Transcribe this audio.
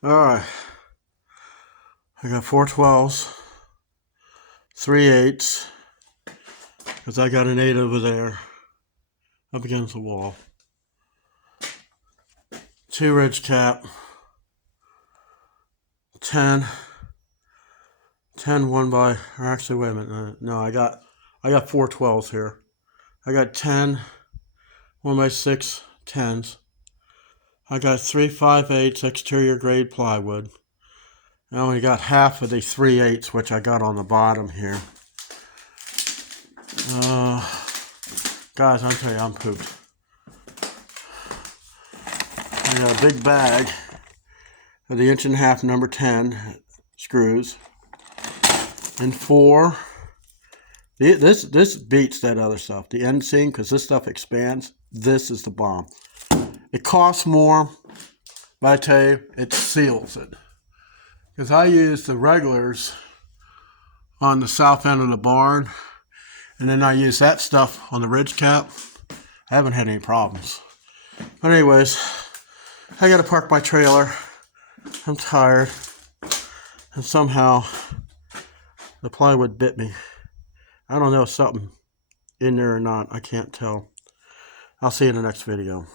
Alright, I got 4 12s, 3 8s, because I got an 8 over there, up against the wall. 2 ridge cap, 10, 10 1 by, or actually wait a minute, no, I got 4 12s here. I got 10, 1 by 6 10s. I got 3 5/8 exterior grade plywood. I only got half of the 3 8s, which I got on the bottom here. Guys, I'll tell you, I'm pooped. I got a big bag of the 1.5" number 10 screws and 4. This beats that other stuff. The end seam, because this stuff expands. This is the bomb. It costs more, but I tell you, it seals it. Because I use the regulars on the south end of the barn, and then I use that stuff on the ridge cap. I haven't had any problems. But anyways, I gotta park my trailer. I'm tired. And somehow the plywood bit me. I don't know if something in there or not. I can't tell. I'll see you in the next video.